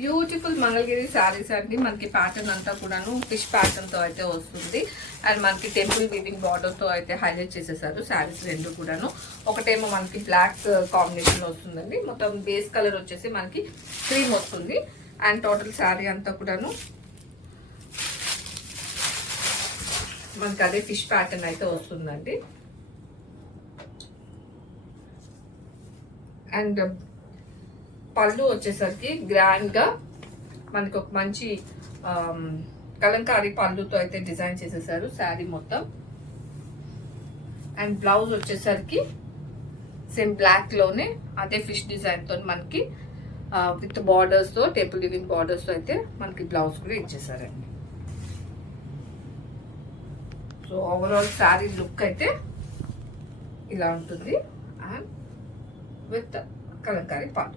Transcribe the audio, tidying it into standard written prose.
Beautiful Mangalagiri saris అండి. మనకి pattern అంతా కూడాను ఫిష్ ప్యాటర్న్ తో అయితే వస్తుంది. అండ్ మనకి టెంపుల్ వీవింగ్ బార్డర్ తో అయితే హైలైట్ చేసేసారు శారీస్ రెండు కూడాను. ఒకటేమో మనకి బ్లాక్ కాంబినేషన్ వస్తుందండి. మొత్తం బేస్ కలర్ వచ్చేసి మనకి క్రీమ్ వస్తుంది. అండ్ టోటల్ శారీ అంతా కూడాను మనకి అదే ఫిష్ ప్యాటర్న్ అయితే వస్తుందండి. అండ్ పళ్ళు వచ్చేసరికి గ్రాండ్ గా మనకి ఒక మంచి కలంకారీ పళ్ళుతో అయితే డిజైన్ చేసేసారు శారీ మొత్తం. అండ్ బ్లౌజ్ వచ్చేసరికి సేమ్ బ్లాక్ లోనే అదే ఫిష్ డిజైన్ తో మనకి విత్ బార్డర్స్ తో టెంపుల్ వీవింగ్ బార్డర్స్ తో అయితే మనకి బ్లౌజ్ కూడా ఇచ్చేసారండి. సో ఓవరాల్ శారీ లుక్ అయితే ఇలా ఉంటుంది. అండ్ విత్ కలంకారీ పళ్ళు.